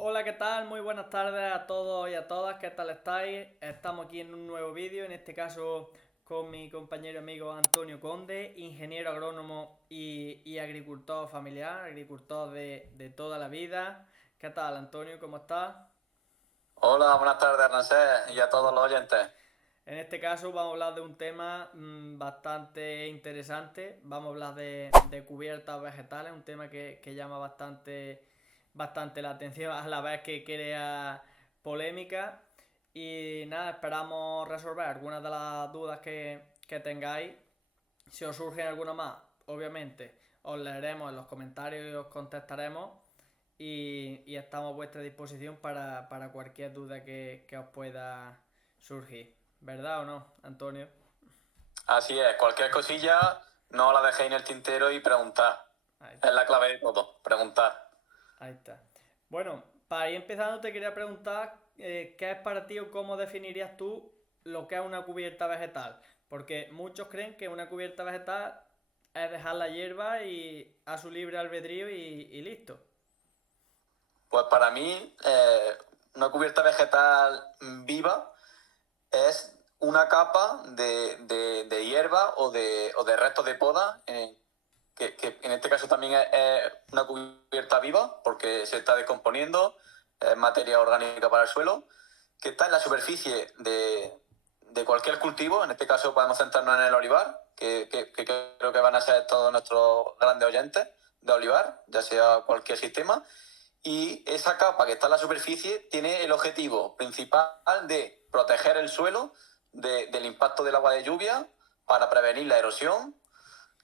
Hola, ¿qué tal? Muy buenas tardes a todos y a todas, ¿qué tal estáis? Estamos aquí en un nuevo vídeo, en este caso con mi compañero y amigo Antonio Conde, ingeniero agrónomo y agricultor familiar, agricultor de toda la vida. ¿Qué tal, Antonio? ¿Cómo estás? Hola, buenas tardes, Arnancés, y a todos los oyentes. En este caso vamos a hablar de un tema bastante interesante. Vamos a hablar de cubiertas vegetales, un tema que llama bastante la atención a la vez que crea polémica. Y nada, esperamos resolver algunas de las dudas que tengáis. Si os surge alguna más, obviamente os leeremos en los comentarios y os contestaremos. Y estamos a vuestra disposición para cualquier duda que os pueda surgir. ¿Verdad o no, Antonio? Así es, cualquier cosilla, no la dejéis en el tintero y preguntar. Ahí Es está, la clave de todo, preguntar. ahí está. Bueno, para ir empezando te quería preguntar qué es para ti o cómo definirías tú lo que es una cubierta vegetal. Porque muchos creen que una cubierta vegetal es dejar la hierba y a su libre albedrío y listo. Pues para mí, una cubierta vegetal viva es una capa de hierba o de restos de poda, que en este caso también es una cubierta viva, porque se está descomponiendo, es materia orgánica para el suelo, que está en la superficie de cualquier cultivo. En este caso podemos centrarnos en el olivar, que creo que van a ser todos nuestros grandes oyentes de olivar, ya sea cualquier sistema. Y esa capa que está en la superficie tiene el objetivo principal de proteger el suelo del impacto del agua de lluvia, para prevenir la erosión,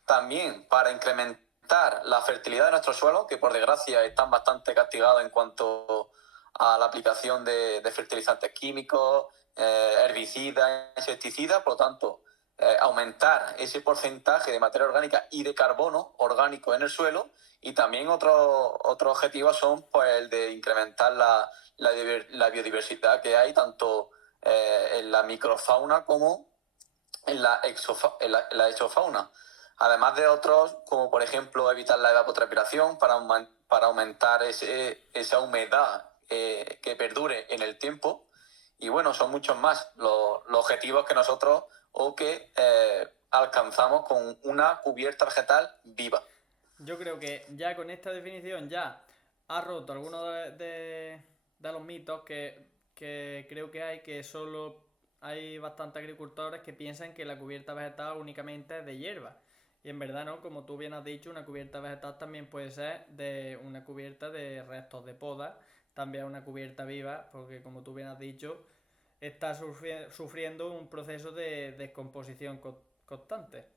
también para incrementar la fertilidad de nuestros suelos, que por desgracia están bastante castigados en cuanto a la aplicación de fertilizantes químicos, herbicidas, insecticidas. Por lo tanto, aumentar ese porcentaje de materia orgánica y de carbono orgánico en el suelo. Y también otros objetivos son, pues, el de incrementar la biodiversidad que hay tanto en la microfauna como en la exofauna. Además de otros, como por ejemplo evitar la evapotranspiración para aumentar esa humedad que perdure en el tiempo. Y bueno, son muchos más los objetivos que nosotros o que alcanzamos con una cubierta vegetal viva. Yo creo que ya con esta definición ya ha roto algunos de los mitos que creo que hay, que solo hay bastantes agricultores que piensan que la cubierta vegetal únicamente es de hierba. Y en verdad no, como tú bien has dicho, una cubierta vegetal también puede ser de una cubierta de restos de poda, también una cubierta viva, porque como tú bien has dicho, está sufriendo un proceso de descomposición constante.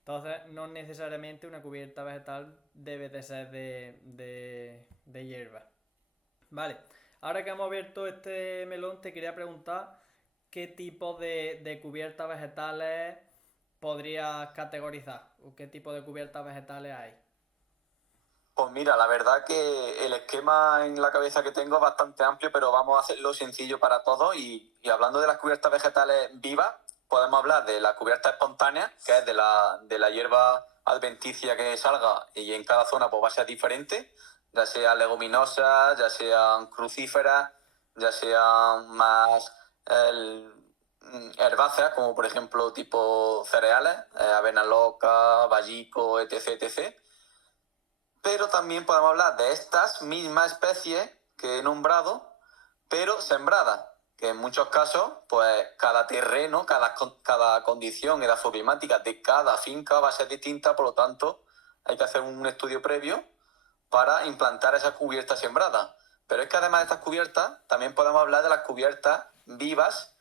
Entonces, no necesariamente una cubierta vegetal debe de ser de hierba. Vale, ahora que hemos abierto este melón, te quería preguntar qué tipo de cubiertas vegetales podrías categorizar o qué tipo de cubiertas vegetales hay. Pues mira, la verdad que el esquema en la cabeza que tengo es bastante amplio, pero vamos a hacerlo sencillo para todos. Y hablando de las cubiertas vegetales vivas, podemos hablar de la cubierta espontánea, que es de la hierba adventicia que salga, y en cada zona pues va a ser diferente, ya sean leguminosas, ya sean crucíferas, ya sean más herbáceas, como por ejemplo tipo cereales, avena loca, vallico, etc, etc. Pero también podemos hablar de estas mismas especies que he nombrado, pero sembradas, que en muchos casos, pues cada terreno, cada condición edafoclimática de cada finca va a ser distinta. Por lo tanto, hay que hacer un estudio previo para implantar esas cubiertas sembradas. Pero es que además de estas cubiertas, también podemos hablar de las cubiertas vivas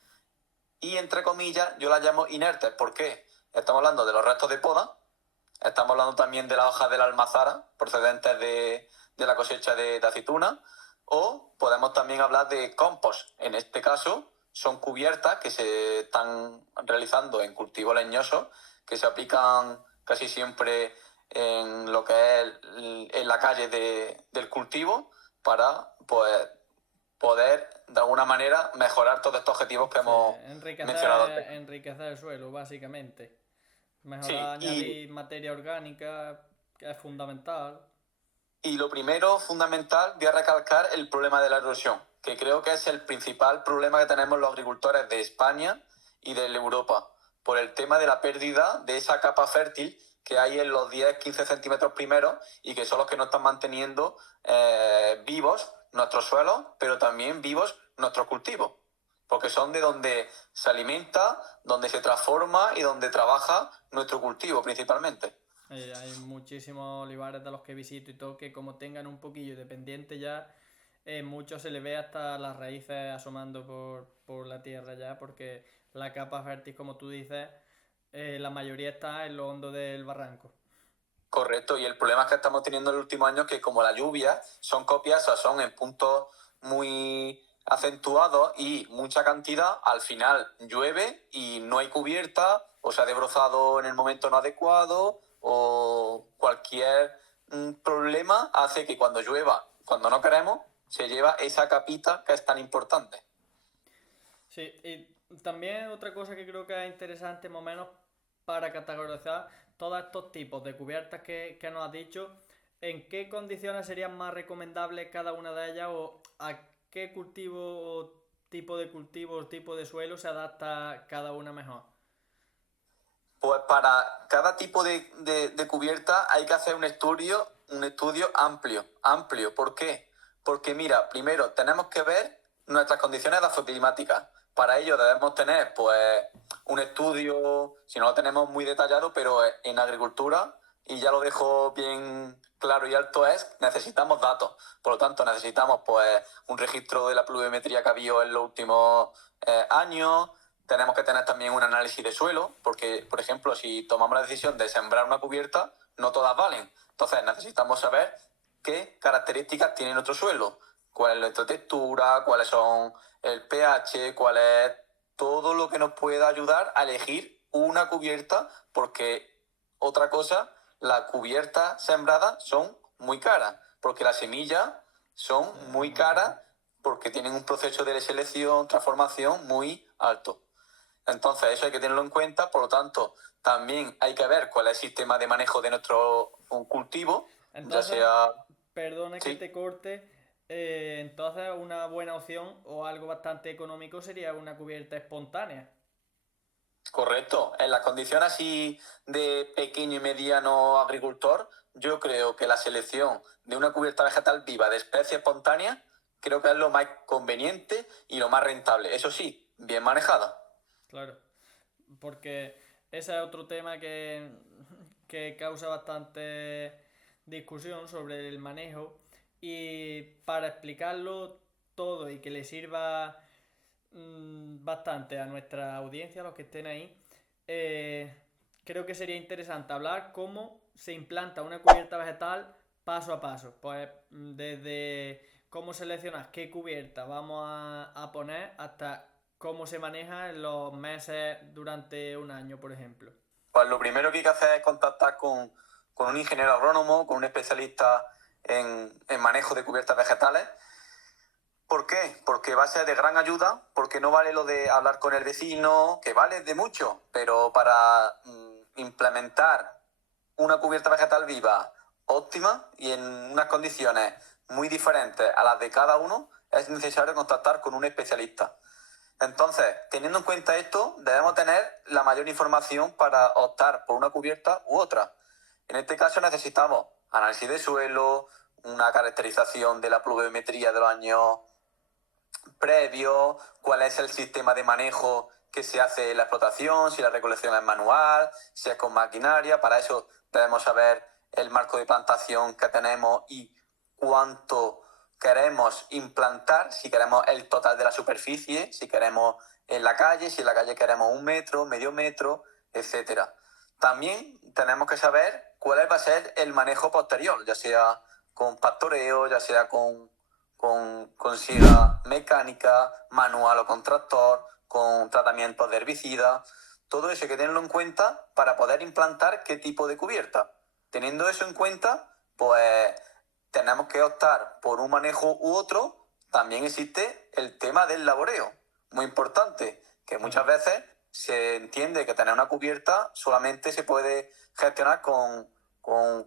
y, entre comillas, yo las llamo inertes. ¿Por qué? Estamos hablando de los restos de poda. Estamos hablando también de las hojas de la almazara procedentes de la cosecha de aceituna. O podemos también hablar de compost. En este caso, son cubiertas que se están realizando en cultivos leñosos, que se aplican casi siempre en lo que es en la calle del cultivo, para, pues, poder de alguna manera mejorar todos estos objetivos que Sí, hemos mencionado antes. enriquecer el suelo, básicamente. Mejorar, Sí, y añadir materia orgánica, que es fundamental. Y lo primero, fundamental, voy a recalcar el problema de la erosión, que creo que es el principal problema que tenemos los agricultores de España y de Europa, por el tema de la pérdida de esa capa fértil que hay en los 10-15 centímetros primeros y que son los que nos están manteniendo vivos nuestros suelos, pero también vivos nuestros cultivos, porque son de donde se alimenta, donde se transforma y donde trabaja nuestro cultivo principalmente. Hay muchísimos olivares de los que visito y todo que como tengan un poquillo de pendiente ya, muchos se les ve hasta las raíces asomando por la tierra ya, porque la capa fértil, como tú dices, la mayoría está en lo hondo del barranco. Correcto, y el problema es que estamos teniendo en los últimos años que como las lluvias son copiosas, son en puntos muy acentuados y mucha cantidad, al final llueve y no hay cubierta o se ha desbrozado en el momento no adecuado o cualquier problema hace que cuando llueva, cuando no queremos, se lleva esa capita que es tan importante. Sí, y también otra cosa que creo que es interesante más o menos para categorizar todos estos tipos de cubiertas que nos has dicho, ¿en qué condiciones serían más recomendables cada una de ellas o a qué cultivo o tipo de cultivo o tipo de suelo se adapta cada una mejor? Pues para cada tipo de cubierta hay que hacer un estudio amplio, amplio. ¿Por qué? Porque mira, primero tenemos que ver nuestras condiciones climáticas. Para ello debemos tener pues un estudio, si no lo tenemos muy detallado, pero en agricultura, y ya lo dejo bien claro y alto, es necesitamos datos. Por lo tanto, necesitamos pues un registro de la pluviometría que ha habido en los últimos años. Tenemos que tener también un análisis de suelo, porque, por ejemplo, si tomamos la decisión de sembrar una cubierta, no todas valen. Entonces necesitamos saber qué características tiene nuestro suelo, cuál es nuestra textura, cuáles son el pH, cuál es todo lo que nos pueda ayudar a elegir una cubierta, porque otra cosa, las cubiertas sembradas son muy caras, porque las semillas son Sí, muy muy caro. caras porque tienen un proceso de selección, transformación muy alto. Entonces, eso hay que tenerlo en cuenta, por lo tanto, también hay que ver cuál es el sistema de manejo de nuestro cultivo, ya Entonces, sea... perdona que Sí, te corte, entonces una buena opción o algo bastante económico sería una cubierta espontánea. correcto. En las condiciones así de pequeño y mediano agricultor, yo creo que la selección de una cubierta vegetal viva de especie espontánea creo que es lo más conveniente y lo más rentable. Eso sí, bien manejada. Claro, porque ese es otro tema que causa bastante discusión sobre el manejo y para explicarlo todo y que le sirva bastante a nuestra audiencia, a los que estén ahí, eh, creo que sería interesante hablar cómo se implanta una cubierta vegetal paso a paso. Pues desde cómo seleccionar qué cubierta vamos a poner hasta cómo se maneja en los meses durante un año, por ejemplo. Pues lo primero que hay que hacer es contactar con un ingeniero agrónomo, con un especialista en manejo de cubiertas vegetales. ¿Por qué? Porque va a ser de gran ayuda, porque no vale lo de hablar con el vecino, que vale de mucho, pero para implementar una cubierta vegetal viva óptima y en unas condiciones muy diferentes a las de cada uno, es necesario contactar con un especialista. Entonces, teniendo en cuenta esto, debemos tener la mayor información para optar por una cubierta u otra. En este caso necesitamos análisis de suelo, una caracterización de la pluviometría de los años previos, cuál es el sistema de manejo que se hace en la explotación, si la recolección es manual, si es con maquinaria. Para eso debemos saber el marco de plantación que tenemos y cuánto queremos implantar, si queremos el total de la superficie, si queremos en la calle, si en la calle queremos 1 metro, medio metro, etcétera. También tenemos que saber cuál va a ser el manejo posterior, ya sea con pastoreo, ya sea con siega mecánica, manual o con tractor, con tratamientos de herbicida. Todo eso hay que tenerlo en cuenta para poder implantar qué tipo de cubierta. Teniendo eso en cuenta, pues tenemos que optar por un manejo u otro. También existe el tema del laboreo, muy importante, que muchas Claro. veces se entiende que tener una cubierta solamente se puede gestionar con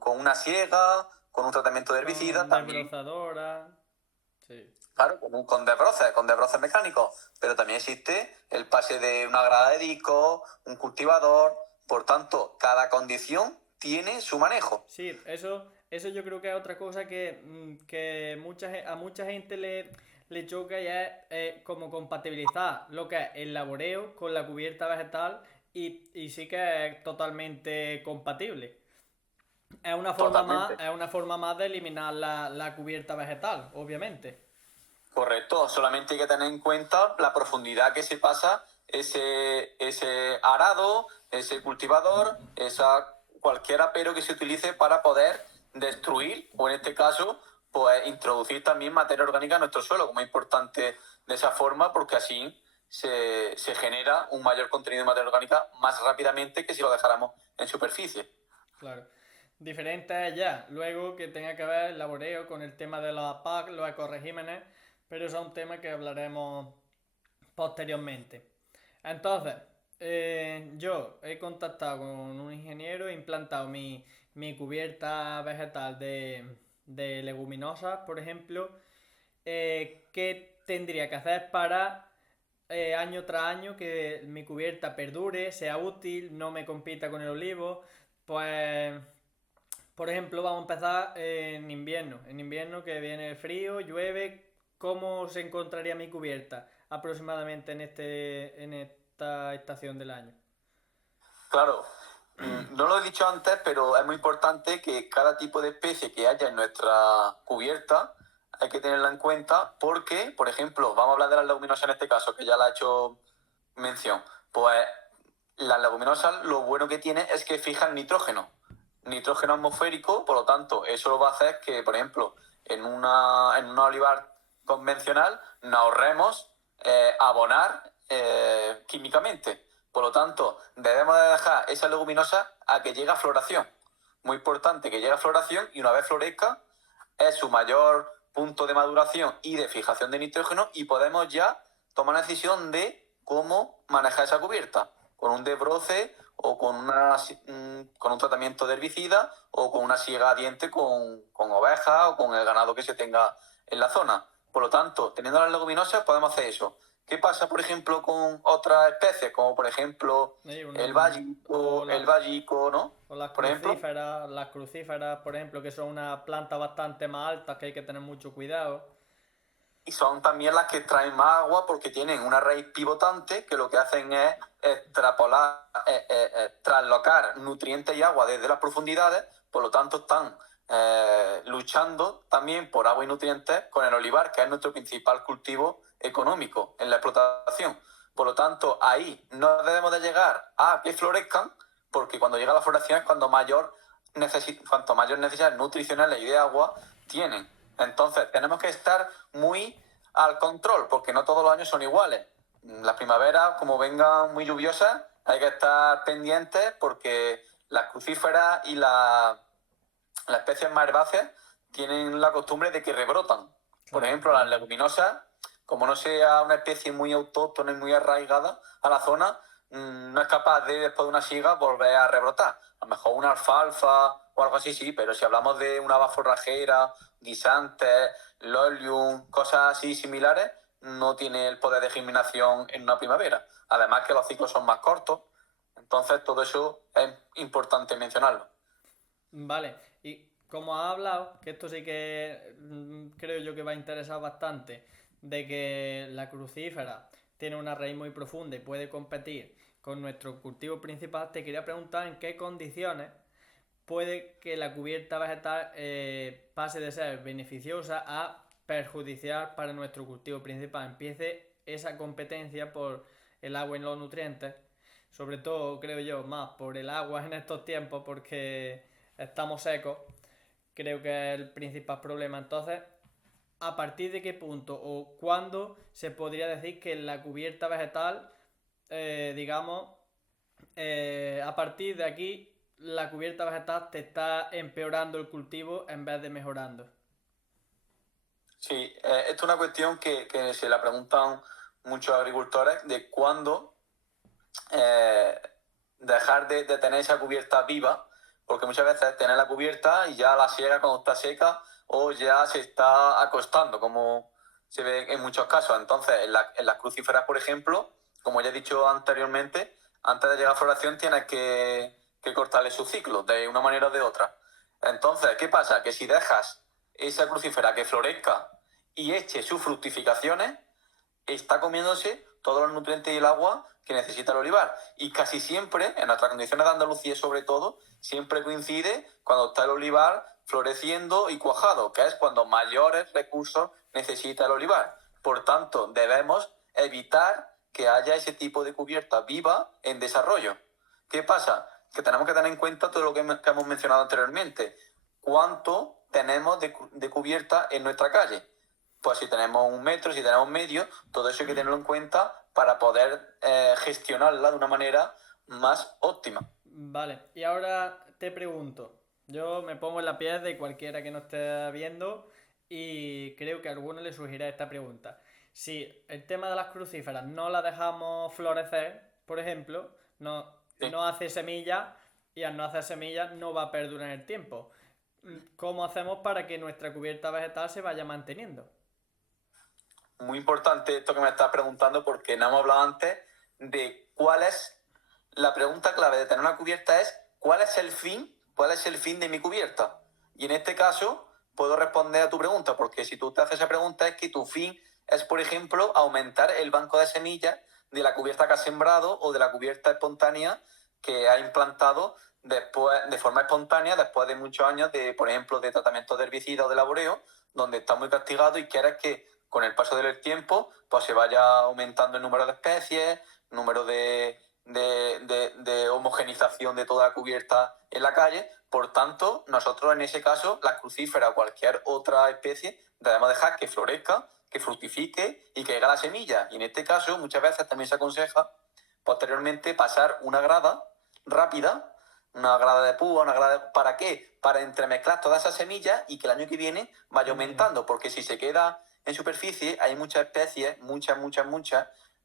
una siega, con un tratamiento de herbicida, Con también, desbrozadora. Sí. claro, con desbroces mecánicos, pero también existe el pase de una grada de disco, un cultivador, por tanto, cada condición tiene su manejo. Sí, eso yo creo que es otra cosa que a mucha gente le choca y es como compatibilizar lo que es el laboreo con la cubierta vegetal y sí que es totalmente compatible. Totalmente. Es una forma más de eliminar la cubierta vegetal, obviamente. Correcto, solamente hay que tener en cuenta la profundidad que se pasa ese arado, ese cultivador, cualquier apero que se utilice para poder destruir, o en este caso, pues introducir también materia orgánica en nuestro suelo, como es importante de esa forma, porque así se genera un mayor contenido de materia orgánica más rápidamente que si lo dejáramos en superficie. Claro. Diferente es ya, luego que tenga que ver el laboreo con el tema de la PAC, los ecoregímenes, pero eso es un tema que hablaremos posteriormente. Entonces, yo he contactado con un ingeniero, he implantado mi cubierta vegetal de leguminosas, por ejemplo. ¿Qué tendría que hacer para año tras año que mi cubierta perdure, sea útil, no me compita con el olivo? Pues, por ejemplo, vamos a empezar en invierno. En invierno que viene frío, llueve, ¿cómo se encontraría mi cubierta aproximadamente en esta estación del año? Claro, no lo he dicho antes, pero es muy importante que cada tipo de especie que haya en nuestra cubierta hay que tenerla en cuenta porque, por ejemplo, vamos a hablar de las leguminosas en este caso, que ya la he hecho mención. Pues las leguminosas lo bueno que tiene es que fijan nitrógeno atmosférico, por lo tanto, eso lo va a hacer que, por ejemplo, en una olivar convencional nos ahorremos abonar químicamente. Por lo tanto, debemos de dejar esa leguminosa a que llegue a floración. Muy importante que llegue a floración y una vez florezca es su mayor punto de maduración y de fijación de nitrógeno y podemos ya tomar la decisión de cómo manejar esa cubierta, con un desbroce o con un tratamiento de herbicida o con una siega a diente con ovejas o con el ganado que se tenga en la zona. Por lo tanto, teniendo las leguminosas podemos hacer eso. ¿Qué pasa, por ejemplo, con otras especies, como por ejemplo Sí, el vallico, ¿no? Por ejemplo, las crucíferas, por ejemplo, que son una planta bastante más alta que hay que tener mucho cuidado. y son también las que extraen más agua porque tienen una raíz pivotante que lo que hacen es extrapolar, traslocar nutrientes y agua desde las profundidades, por lo tanto están luchando también por agua y nutrientes con el olivar, que es nuestro principal cultivo económico en la explotación. Por lo tanto, ahí no debemos de llegar a que florezcan, porque cuando llega la floración es cuanto mayor necesidades nutricionales y de agua tienen. Entonces, tenemos que estar muy al control, porque no todos los años son iguales. Las primaveras, como vengan muy lluviosas, hay que estar pendientes porque las crucíferas y las especies más herbáceas tienen la costumbre de que rebrotan. Por Claro, ejemplo, las leguminosas, como no sea una especie muy autóctona y muy arraigada a la zona, no es capaz de, después de una siega, volver a rebrotar. A lo mejor una alfalfa o algo así, sí, pero si hablamos de una baforrajera, guisantes, lolium, cosas así similares, no tiene el poder de germinación en una primavera. Además que los ciclos son más cortos, entonces todo eso es importante mencionarlo. vale, y como has hablado, que esto sí que creo yo que va a interesar bastante, de que la crucífera tiene una raíz muy profunda y puede competir con nuestro cultivo principal, te quería preguntar en qué condiciones puede que la cubierta vegetal pase de ser beneficiosa a perjudicial para nuestro cultivo principal. Empiece esa competencia por el agua y los nutrientes, sobre todo creo yo más por el agua en estos tiempos porque estamos secos, creo que es el principal problema. Entonces, ¿a partir de qué punto o cuándo se podría decir que la cubierta vegetal, digamos, a partir de aquí la cubierta vegetal te está empeorando el cultivo en vez de mejorando? Sí, esto es una cuestión que se la preguntan muchos agricultores de cuándo eh, dejar de tener esa cubierta viva, porque muchas veces tiene la cubierta y ya la siega cuando está seca o ya se está acostando, como se ve en muchos casos. Entonces, en las crucíferas, por ejemplo, como ya he dicho anteriormente, antes de llegar a floración tienes que cortarle su ciclo de una manera o de otra. Entonces, ¿qué pasa? Que si dejas esa crucífera que florezca y eche sus fructificaciones, está comiéndose todos los nutrientes y el agua que necesita el olivar. Y casi siempre, en nuestras condiciones de Andalucía sobre todo, siempre coincide cuando está el olivar floreciendo y cuajado, que es cuando mayores recursos necesita el olivar. Por tanto, debemos evitar que haya ese tipo de cubierta viva en desarrollo. ¿Qué pasa? Que tenemos que tener en cuenta todo lo que hemos mencionado anteriormente. ¿Cuánto tenemos de cubierta en nuestra calle? Pues si tenemos 1 metro, si tenemos medio, todo eso hay que tenerlo en cuenta para poder gestionarla de una manera más óptima. Vale, y ahora te pregunto, yo me pongo en la piel de cualquiera que nos esté viendo y creo que a alguno le surgirá esta pregunta. Si el tema de las crucíferas no la dejamos florecer, por ejemplo, Sí. no hace semillas y al no hacer semillas no va a perdurar en el tiempo. ¿Cómo hacemos para que nuestra cubierta vegetal se vaya manteniendo? Muy importante esto que me estás preguntando porque no hemos hablado antes de cuál es la pregunta clave de tener una cubierta es ¿cuál es el fin? ¿Cuál es el fin de mi cubierta? Y en este caso puedo responder a tu pregunta porque si tú te haces esa pregunta es que tu fin es, por ejemplo, aumentar el banco de semillas de la cubierta que has sembrado o de la cubierta espontánea que has implantado después, de forma espontánea después de muchos años de, por ejemplo, de tratamiento de herbicida o de laboreo, donde está muy castigado y quieres que con el paso del tiempo pues se vaya aumentando el número de especies, número de homogenización de toda la cubierta en la calle. Por tanto, nosotros en ese caso, las crucíferas o cualquier otra especie, debemos dejar que florezca, que fructifique y que llegue a la semilla. Y en este caso, muchas veces también se aconseja posteriormente pasar una grada rápida, una grada de púa, una grada de... ¿Para qué? Para entremezclar todas esas semillas y que el año que viene vaya aumentando, porque si se queda en superficie hay muchas especies, muchas,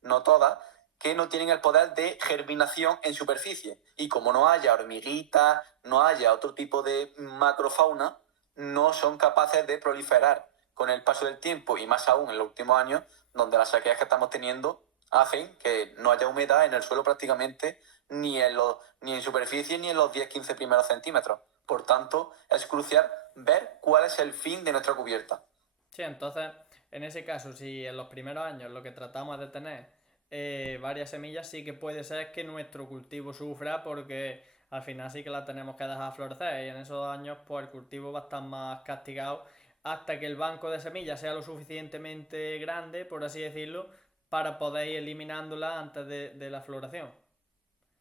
no todas, que no tienen el poder de germinación en superficie. Y como no haya hormiguitas, no haya otro tipo de macrofauna, no son capaces de proliferar con el paso del tiempo y más aún en los últimos años, donde las sequías que estamos teniendo hacen que no haya humedad en el suelo prácticamente ni en superficie ni en los 10-15 primeros centímetros. Por tanto, es crucial ver cuál es el fin de nuestra cubierta. Sí, entonces, en ese caso, si en los primeros años lo que tratamos es de tener varias semillas, sí que puede ser que nuestro cultivo sufra porque al final sí que la tenemos que dejar florecer y en esos años pues el cultivo va a estar más castigado hasta que el banco de semillas sea lo suficientemente grande, por así decirlo, para poder ir eliminándola antes de la floración.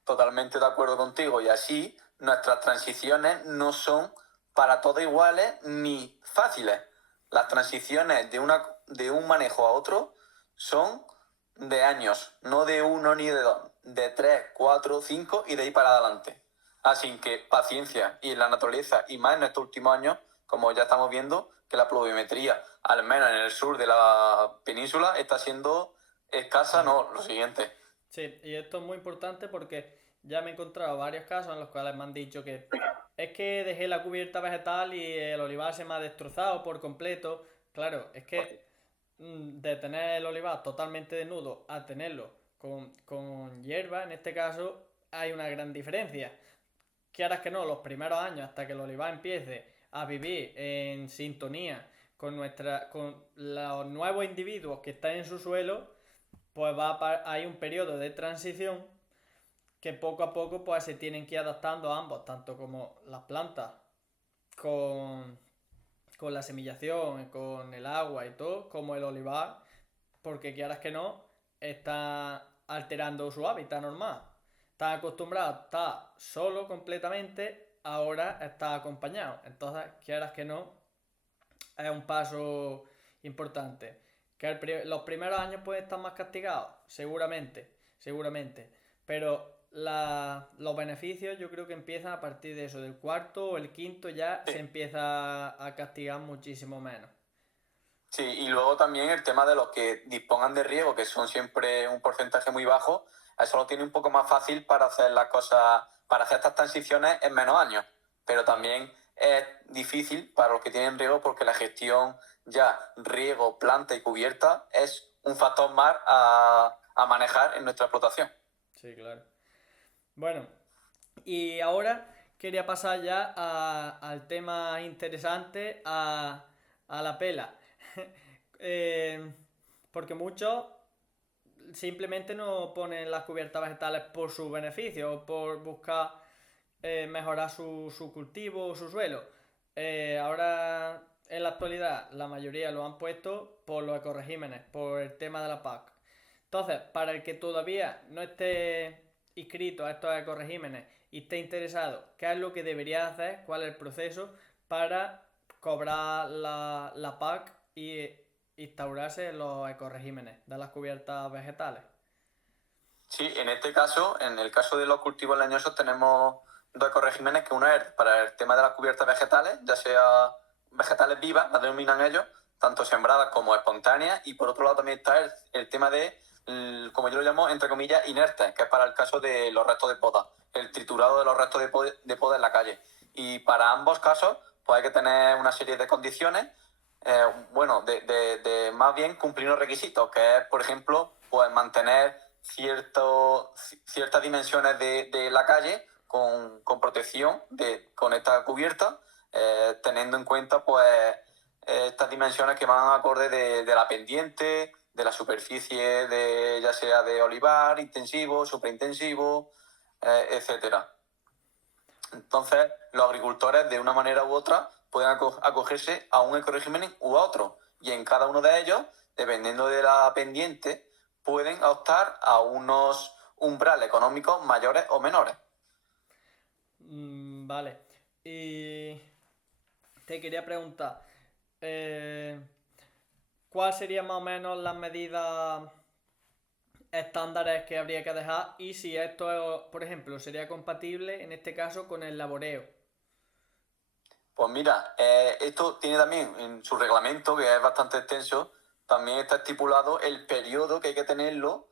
Totalmente de acuerdo contigo. Y así nuestras transiciones no son para todos iguales ni fáciles. Las transiciones de un manejo a otro son de años, no de uno ni de dos, de 3, 4, 5 y de ahí para adelante. Así que paciencia y en la naturaleza y más en estos últimos años, como ya estamos viendo, que la pluviometría, al menos en el sur de la península, está siendo escasa, no, lo siguiente. Sí, y esto es muy importante porque ya me he encontrado varios casos en los cuales me han dicho que es que dejé la cubierta vegetal y el olivar se me ha destrozado por completo. Claro, es que de tener el olivar totalmente desnudo a tenerlo con hierba, en este caso, hay una gran diferencia. Quieras que no, los primeros años hasta que el olivar empiece a vivir en sintonía con los nuevos individuos que están en su suelo, pues hay un periodo de transición que poco a poco pues se tienen que ir adaptando a ambos, tanto como las plantas con, con la semillación, con el agua y todo, como el olivar, porque quieras que no, está alterando su hábitat normal. Está acostumbrado a estar solo completamente, ahora está acompañado. Entonces, quieras que no, es un paso importante. Que los primeros años pueden estar más castigados, seguramente. Pero los beneficios yo creo que empiezan a partir de eso, del cuarto o el quinto ya Sí. se empieza a castigar muchísimo menos. Sí, y luego también el tema de los que dispongan de riego, que son siempre un porcentaje muy bajo, eso lo tiene un poco más fácil para hacer las cosas, para hacer estas transiciones en menos años. pero también es difícil para los que tienen riego porque la gestión ya riego, planta y cubierta es un factor más a manejar en nuestra explotación. Sí, claro. Bueno, y ahora quería pasar ya al tema interesante, a la pela. Eh, porque muchos simplemente no ponen las cubiertas vegetales por su beneficio o por buscar mejorar su cultivo o su suelo. Ahora, en la actualidad, la mayoría lo han puesto por los ecoregímenes, por el tema de la PAC. Entonces, para el que todavía no esté inscrito a estos ecoregímenes y esté interesado, ¿qué es lo que debería hacer? ¿Cuál es el proceso para cobrar la PAC y instaurarse los ecoregímenes de las cubiertas vegetales? Sí, en este caso, en el caso de los cultivos leñosos, tenemos dos ecoregímenes, que uno es para el tema de las cubiertas vegetales, ya sea vegetales vivas, las denominan ellos, tanto sembradas como espontáneas, y por otro lado también está el tema de, como yo lo llamo, entre comillas, inertes, que es para el caso de los restos de poda, el triturado de los restos de poda en la calle. Y para ambos casos, pues hay que tener una serie de condiciones, bueno, de más bien cumplir unos requisitos, que es, por ejemplo, pues mantener ciertas dimensiones de la calle con protección con esta cubierta, teniendo en cuenta pues estas dimensiones que van acorde de la pendiente, de la superficie, ya sea de olivar, intensivo, superintensivo, etcétera. Entonces, los agricultores, de una manera u otra, pueden acogerse a un ecorégimen u a otro. Y en cada uno de ellos, dependiendo de la pendiente, pueden optar a unos umbrales económicos mayores o menores. Vale. Y te quería preguntar, eh, ¿cuáles serían más o menos las medidas estándares que habría que dejar y si esto, por ejemplo, sería compatible en este caso con el laboreo? Pues mira, esto tiene también en su reglamento, que es bastante extenso, también está estipulado el periodo que hay que tenerlo,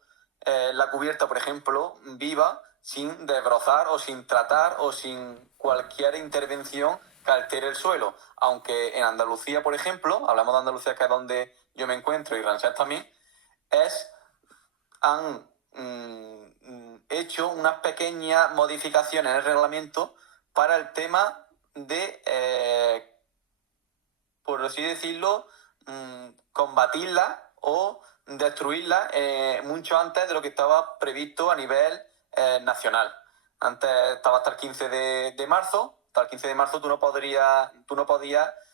la cubierta, por ejemplo, viva, sin desbrozar o sin tratar o sin cualquier intervención que altere el suelo. Aunque en Andalucía, por ejemplo, hablamos de Andalucía, que es donde yo me encuentro, y Ránsez también, han hecho unas pequeñas modificaciones en el reglamento para el tema de, por así decirlo, combatirla o destruirla mucho antes de lo que estaba previsto a nivel nacional. Antes estaba hasta el 15 de marzo, hasta el 15 de marzo tú no podías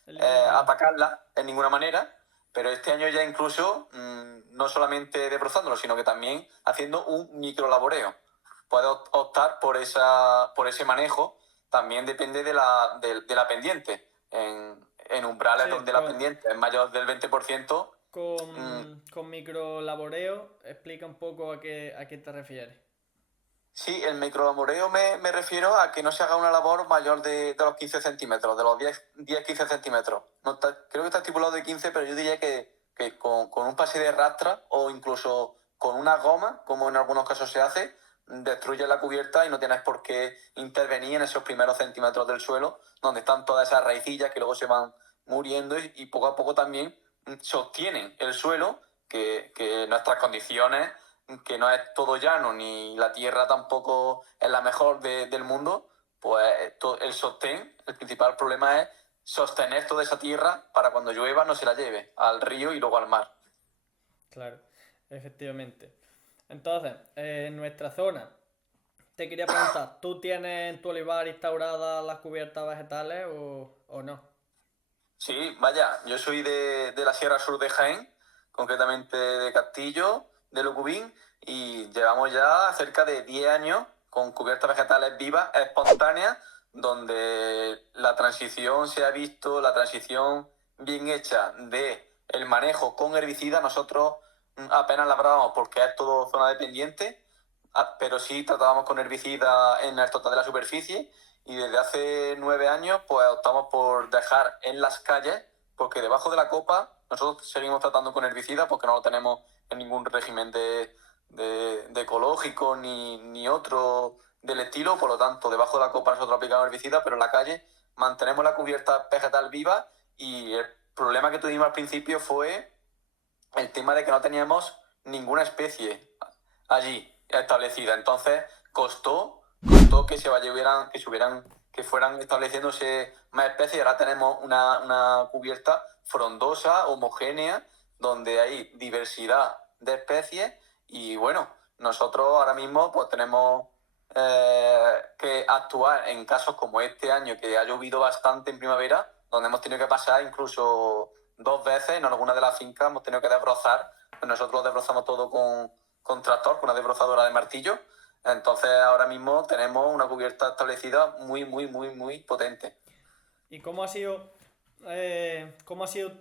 Eliminarla. atacarla en ninguna manera, pero este año ya incluso, no solamente desbrozándolo, sino que también haciendo un microlaboreo. Puedes optar por ese manejo, también depende de la pendiente. En umbrales Sí, donde la pendiente es mayor del 20%, con microlaboreo, explica un poco a qué te refieres. sí, el microlaboreo me refiero a que no se haga una labor mayor de los 15 centímetros, de los 10-15 centímetros. No creo que está estipulado de 15, pero yo diría que con un pase de rastra o incluso con una goma, como en algunos casos se hace, destruye la cubierta y no tienes por qué intervenir en esos primeros centímetros del suelo, donde están todas esas raicillas que luego se van muriendo y poco a poco también sostienen el suelo, que nuestras condiciones, que no es todo llano ni la tierra tampoco es la mejor del mundo, pues el sostén, el principal problema es sostener toda esa tierra para cuando llueva no se la lleve al río y luego al mar. Claro, efectivamente. Entonces, en nuestra zona, te quería preguntar, ¿tú tienes en tu olivar instauradas las cubiertas vegetales o no? Sí, vaya, yo soy de la Sierra Sur de Jaén, concretamente de Castillo, de Lucubín, y llevamos ya cerca de 10 años con cubiertas vegetales vivas, espontáneas, donde la transición se ha visto, la transición bien hecha de el manejo con herbicida, nosotros apenas labrábamos porque es todo zona dependiente, pero sí tratábamos con herbicida en el total de la superficie y desde hace 9 años pues optamos por dejar en las calles, porque debajo de la copa nosotros seguimos tratando con herbicida porque no lo tenemos en ningún régimen de ecológico ni otro del estilo, por lo tanto, debajo de la copa nosotros aplicamos herbicida, pero en la calle mantenemos la cubierta vegetal viva y el problema que tuvimos al principio fue el tema de que no teníamos ninguna especie allí establecida. Entonces, costó que fueran estableciéndose más especies. Ahora tenemos una cubierta frondosa, homogénea, donde hay diversidad de especies y bueno, nosotros ahora mismo pues tenemos que actuar en casos como este año, que ha llovido bastante en primavera, donde hemos tenido que pasar incluso 2 veces en alguna de las fincas, hemos tenido que desbrozar. Pues nosotros desbrozamos todo con tractor, con una desbrozadora de martillo. Entonces ahora mismo tenemos una cubierta establecida muy, muy, muy, muy potente. ¿Y cómo ha sido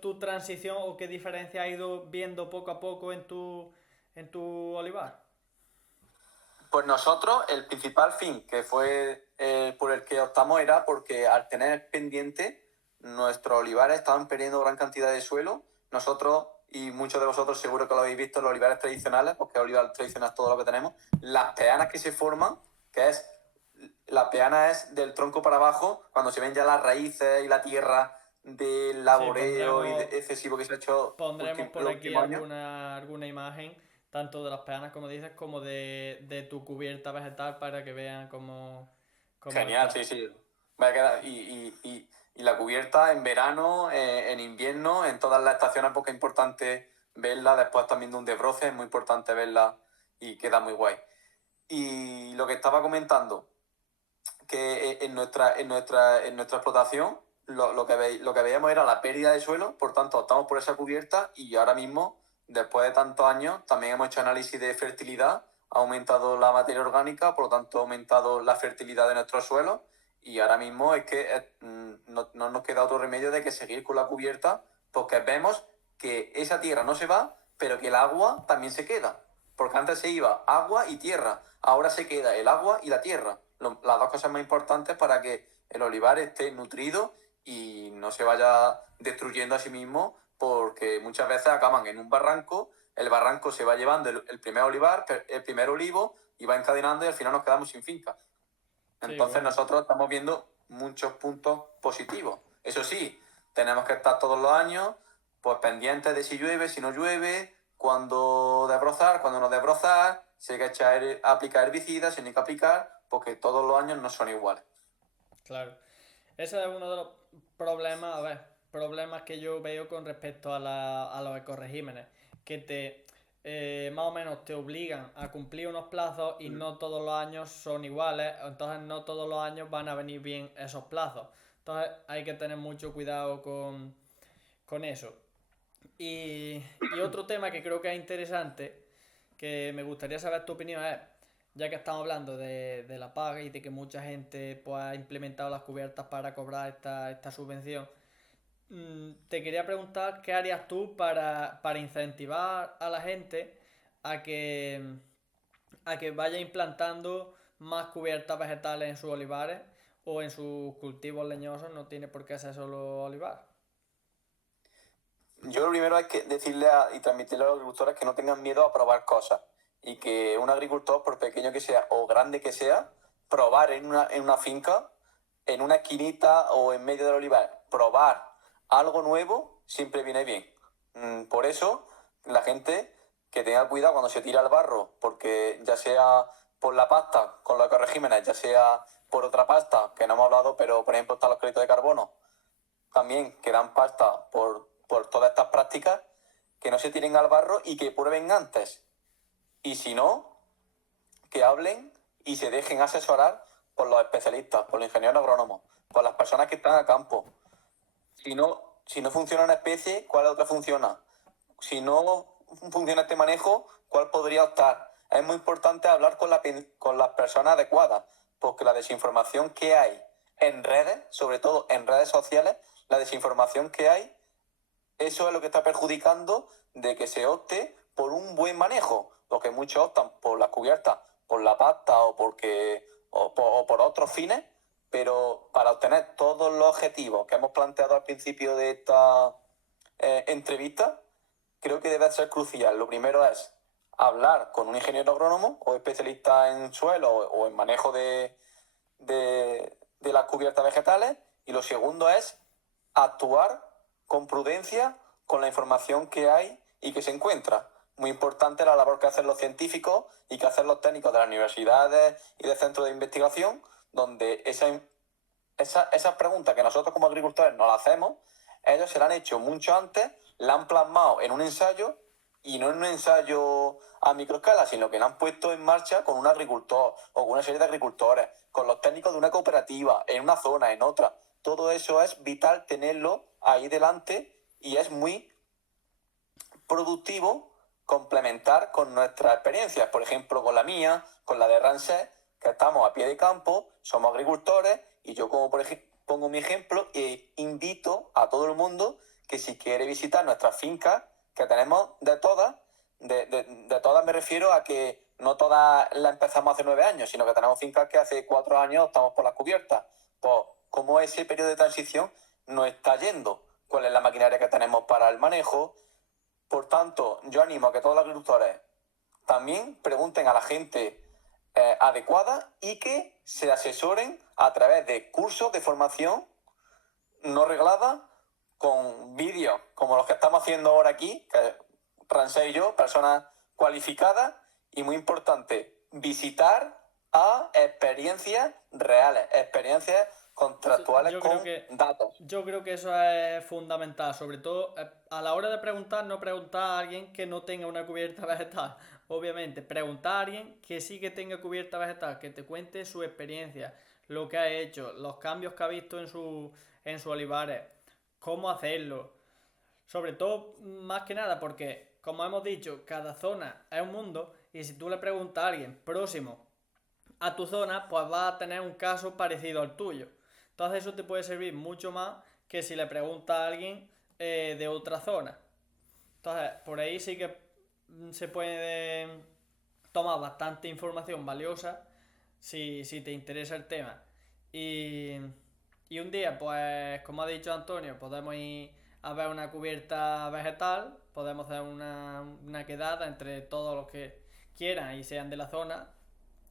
tu transición o qué diferencia has ido viendo poco a poco en tu olivar? Pues nosotros, el principal fin que fue por el que optamos era porque al tener pendiente, nuestros olivares estaban perdiendo gran cantidad de suelo. Nosotros, y muchos de vosotros seguro que lo habéis visto, los olivares tradicionales, porque olivar tradicional es todo lo que tenemos, las peanas que se forman, que es, la peana es del tronco para abajo, cuando se ven ya las raíces y la tierra del Sí, laboreo y excesivo que se ha hecho pondremos por los aquí últimos años. alguna imagen, tanto de las peanas como dices, como de tu cubierta vegetal para que vean cómo Genial, está. sí, sí. Va a quedar, y la cubierta en verano, en invierno, en todas las estaciones, porque es importante verla. Después también de un desbroce, es muy importante verla y queda muy guay. Y lo que estaba comentando, que en nuestra explotación lo que veíamos era la pérdida de suelo, por tanto optamos por esa cubierta y ahora mismo, después de tantos años, también hemos hecho análisis de fertilidad, ha aumentado la materia orgánica, por lo tanto ha aumentado la fertilidad de nuestros suelos y ahora mismo es que no nos queda otro remedio de que seguir con la cubierta porque vemos que esa tierra no se va, pero que el agua también se queda. Porque antes se iba agua y tierra, ahora se queda el agua y la tierra. Las dos cosas más importantes para que el olivar esté nutrido y no se vaya destruyendo a sí mismo, porque muchas veces acaban en un barranco, el barranco se va llevando el primer olivar, el primer olivo, y va encadenando y al final nos quedamos sin finca. Sí, Entonces bueno, nosotros estamos viendo muchos puntos positivos. Eso sí, tenemos que estar todos los años pues pendientes de si llueve, si no llueve, cuándo desbrozar, cuándo no desbrozar, si hay que aplicar herbicidas, si no hay que aplicar, porque todos los años no son iguales. claro. Ese es uno de los problemas, a ver, problemas que yo veo con respecto a los ecoregímenes, que más o menos te obligan a cumplir unos plazos y no todos los años son iguales, entonces no todos los años van a venir bien esos plazos. Entonces hay que tener mucho cuidado con eso. Y otro tema que creo que es interesante, que me gustaría saber tu opinión es, ya que estamos hablando de la paga y de que mucha gente pues, ha implementado las cubiertas para cobrar esta subvención, te quería preguntar qué harías tú para incentivar a la gente a que vaya implantando más cubiertas vegetales en sus olivares o en sus cultivos leñosos, no tiene por qué ser solo olivar. Yo lo primero es que decirle y transmitirle a los agricultores que no tengan miedo a probar cosas y que un agricultor, por pequeño que sea o grande que sea, probar en una finca, en una esquinita o en medio del olivar, probar algo nuevo siempre viene bien. Por eso, la gente que tenga cuidado cuando se tira al barro, porque ya sea por la pasta con los ecoregímenes, ya sea por otra pasta, que no hemos hablado, pero por ejemplo están los créditos de carbono, también que dan pasta por todas estas prácticas, que no se tiren al barro y que prueben antes. Y si no, que hablen y se dejen asesorar por los especialistas, por los ingenieros agrónomos, por las personas que están a campo. Si no funciona una especie, ¿cuál otra funciona? Si no funciona este manejo, ¿cuál podría optar? Es muy importante hablar con las personas adecuadas, porque la desinformación que hay en redes, sobre todo en redes sociales, la desinformación que hay, eso es lo que está perjudicando de que se opte por un buen manejo, porque muchos optan por las cubiertas, por la pasta o por otros fines, pero para obtener todos los objetivos que hemos planteado al principio de esta entrevista, creo que debe ser crucial. Lo primero es hablar con un ingeniero agrónomo o especialista en suelo o en manejo de las cubiertas vegetales. Y lo segundo es actuar con prudencia con la información que hay y que se encuentra. Muy importante la labor que hacen los científicos y que hacen los técnicos de las universidades y de centros de investigación, donde esas preguntas que nosotros como agricultores nos las hacemos, ellos se las han hecho mucho antes, la han plasmado en un ensayo, y no en un ensayo a microescala, sino que la han puesto en marcha con un agricultor o con una serie de agricultores, con los técnicos de una cooperativa, en una zona, en otra. Todo eso es vital tenerlo ahí delante y es muy productivo complementar con nuestras experiencias, por ejemplo con la mía, con la de Rancés, que estamos a pie de campo, somos agricultores y yo como por ejemplo pongo mi ejemplo e invito a todo el mundo que si quiere visitar nuestras fincas, que tenemos de todas me refiero a que no todas las empezamos hace 9 años, sino que tenemos fincas que hace 4 años estamos por las cubiertas. Pues cómo ese periodo de transición nos está yendo, cuál es la maquinaria que tenemos para el manejo. Por tanto, yo animo a que todos los agricultores también pregunten a la gente adecuada y que se asesoren a través de cursos de formación no reglada, con vídeos como los que estamos haciendo ahora aquí, que Rancé y yo, personas cualificadas, y muy importante, visitar a experiencias reales, experiencias contractuales Yo creo con que, datos. yo creo que eso es fundamental, sobre todo a la hora de preguntar, no preguntar a alguien que no tenga una cubierta vegetal, obviamente, preguntar a alguien que sí que tenga cubierta vegetal, que te cuente su experiencia, lo que ha hecho, los cambios que ha visto en sus olivares, cómo hacerlo, sobre todo, más que nada, porque, como hemos dicho, cada zona es un mundo y si tú le preguntas a alguien próximo a tu zona, pues vas a tener un caso parecido al tuyo. Entonces eso te puede servir mucho más que si le preguntas a alguien de otra zona. Entonces, por ahí sí que se puede tomar bastante información valiosa si te interesa el tema. Y, y un día, pues, como ha dicho Antonio, podemos ir a ver una cubierta vegetal, podemos hacer una quedada entre todos los que quieran y sean de la zona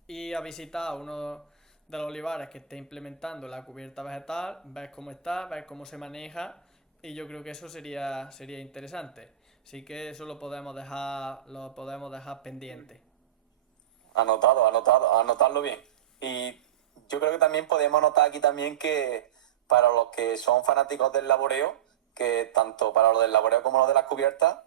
y a visitar uno de los olivares que esté implementando la cubierta vegetal, ver cómo está, ver cómo se maneja y yo creo que eso sería interesante. Así que eso lo podemos dejar pendiente. Anotarlo bien. Y yo creo que también podemos anotar aquí también que para los que son fanáticos del laboreo, que tanto para los del laboreo como los de las cubiertas,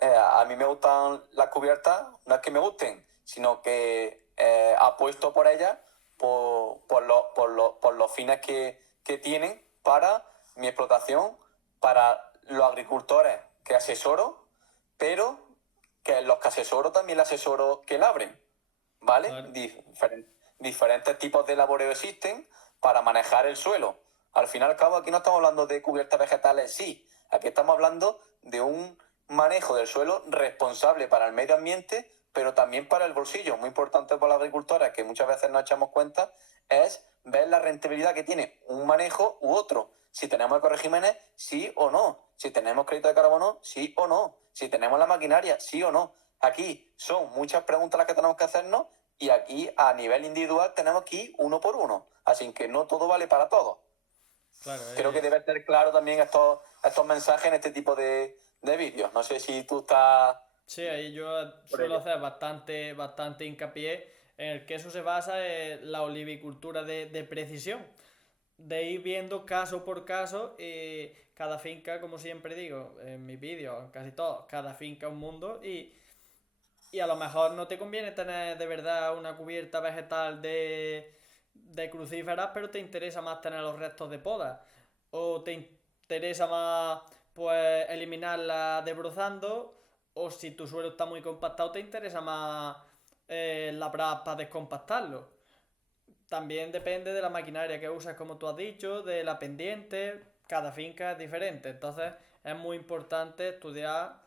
a mí me gustan las cubiertas, no es que me gusten, sino que apuesto por ellas por los fines que tienen para mi explotación, para los agricultores que asesoro, pero que los que asesoro también les asesoro que labren. ¿Vale? Claro. Diferentes tipos de laboreo existen para manejar el suelo. Al fin y al cabo, aquí no estamos hablando de cubiertas vegetales, sí. Aquí estamos hablando de un manejo del suelo responsable para el medio ambiente, pero también para el bolsillo. Muy importante para los agricultores, que muchas veces no echamos cuenta, es ver la rentabilidad que tiene un manejo u otro. Si tenemos ecoregímenes, sí o no. Si tenemos crédito de carbono, sí o no. Si tenemos la maquinaria, sí o no. Aquí son muchas preguntas las que tenemos que hacernos y aquí a nivel individual tenemos que ir uno por uno. Así que no todo vale para todos. Claro, Creo que debe ser claro también estos mensajes en este tipo de vídeos. No sé si tú estás sí, ahí yo por suelo ello. hacer bastante hincapié en el que eso se basa en la olivicultura de precisión. De ir viendo caso por caso, cada finca, como siempre digo, en mis vídeos, casi todos, cada finca es un mundo y a lo mejor no te conviene tener de verdad una cubierta vegetal de crucíferas, pero te interesa más tener los restos de poda. O te interesa más pues eliminarla desbrozando. O si tu suelo está muy compactado, te interesa más labrar para descompactarlo. También depende de la maquinaria que usas, como tú has dicho, de la pendiente. Cada finca es diferente. Entonces es muy importante estudiar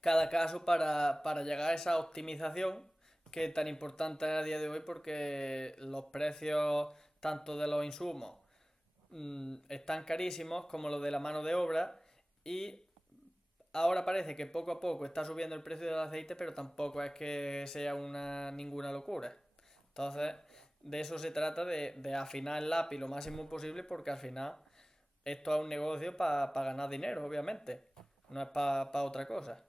cada caso para llegar a esa optimización que es tan importante a día de hoy porque los precios tanto de los insumos están carísimos como los de la mano de obra y ahora parece que poco a poco está subiendo el precio del aceite, pero tampoco es que sea ninguna locura. Entonces, de eso se trata, de afinar el lápiz lo máximo posible, porque al final esto es un negocio para ganar dinero, obviamente. No es para otra cosa.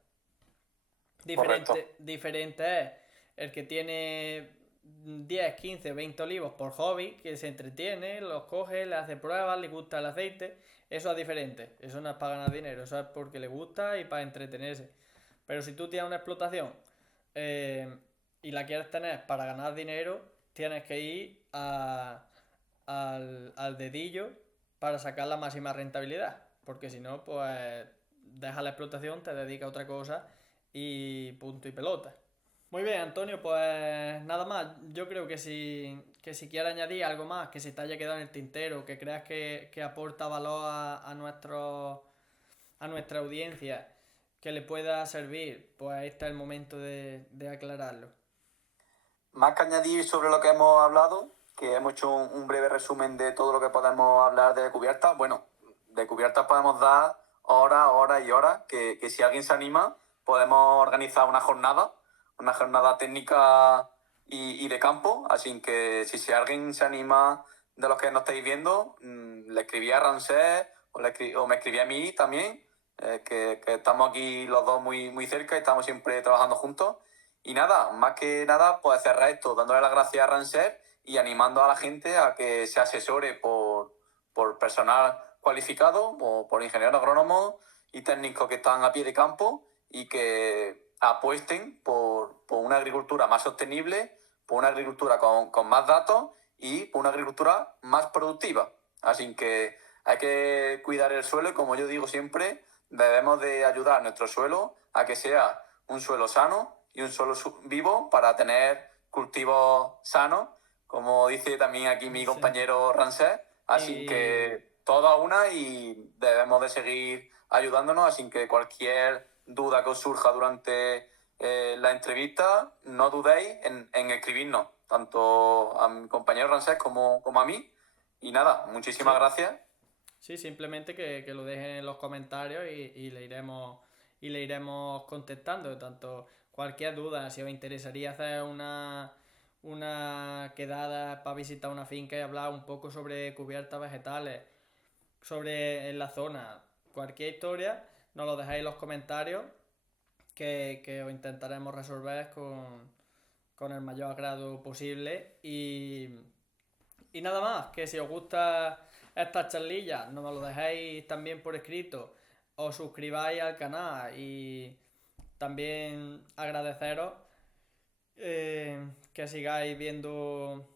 Correcto. Diferente es el que tiene 10 15 20 olivos por hobby, que se entretiene, los coge, le hace pruebas, le gusta el aceite. Eso es diferente. Eso no es para ganar dinero, eso es porque le gusta y para entretenerse. Pero si tú tienes una explotación eh, y la quieres tener para ganar dinero, tienes que ir al dedillo para sacar la máxima rentabilidad. Porque si no, pues deja la explotación, te dedica a otra cosa y punto y pelota. Muy bien, Antonio, pues nada más. Yo creo que si quieres añadir algo más, que se te haya quedado en el tintero, que creas que aporta valor a nuestra audiencia, que le pueda servir, pues este es el momento de aclararlo. Más que añadir sobre lo que hemos hablado, que hemos hecho un breve resumen de todo lo que podemos hablar de cubiertas. Bueno, de cubiertas podemos dar horas, horas y horas, que si alguien se anima, podemos organizar una jornada técnica y de campo. Así que si alguien se anima de los que nos estáis viendo, le escribí a Ramsés o me escribí a mí también, que estamos aquí los dos muy cerca y estamos siempre trabajando juntos. Y nada, más que nada, pues cerrar esto dándole las gracias a Ranser y animando a la gente a que se asesore por personal cualificado o por ingenieros agrónomos y técnicos que están a pie de campo y que apuesten por una agricultura más sostenible, por una agricultura con más datos y por una agricultura más productiva. Así que hay que cuidar el suelo y, como yo digo siempre, debemos de ayudar a nuestro suelo a que sea un suelo sano y un suelo vivo para tener cultivos sanos, como dice también aquí mi Sí. compañero Rancés. Así Y que todo a una y debemos de seguir ayudándonos. Así que cualquier duda que os surja durante la entrevista, no dudéis en escribirnos, tanto a mi compañero Rancés como a mí. Y nada, muchísimas sí, gracias. sí, simplemente que lo dejen en los comentarios y le iremos contestando. Tanto cualquier duda, si os interesaría hacer una quedada para visitar una finca y hablar un poco sobre cubiertas vegetales, sobre en la zona, cualquier historia, nos lo dejáis en los comentarios que os intentaremos resolver con el mayor agrado posible. Y nada más, que si os gusta estas charlillas, no me lo dejéis también por escrito, os suscribáis al canal y también agradeceros que sigáis viendo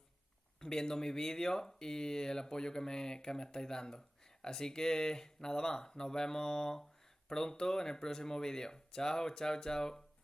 mis vídeos y el apoyo que me estáis dando. Así que nada más, nos vemos pronto en el próximo vídeo. Chao, chao, chao.